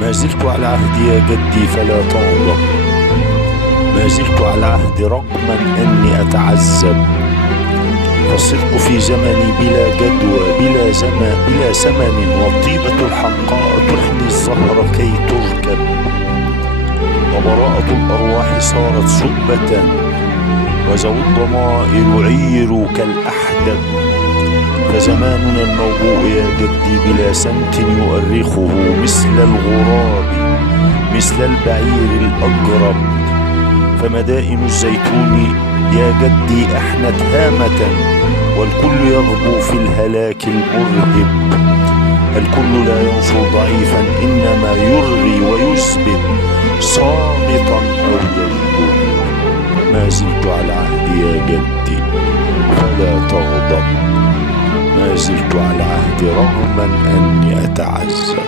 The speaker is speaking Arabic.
ما زلت على عهدي يا جدي فلا تغضب. ما زلت على عهدي رغم أني أتعذب. فالصدق في زمني بلا جدوى بلا ثمن، والطيبة الحمقاء تحني الزهر كي تركب. وبراءة الأرواح صارت سؤبة، وذوي الضمائر عيروا كالأحدب. فزماننا الموبوء يا جدي بلا سمت يؤرخه، مثل الغراب مثل البعير الأجرب. فمدائن الزيتون يا جدي أحنت هامة، والكل يغبو في الهلاك المرهب. الكل لا ينصر ضعيفا، إنما يرغي ويثبت صامتا أو يجبر. ما زلت على عهدي يا جدي فلا تغضب. ما زلت على عهدي رغم أني أتعذب.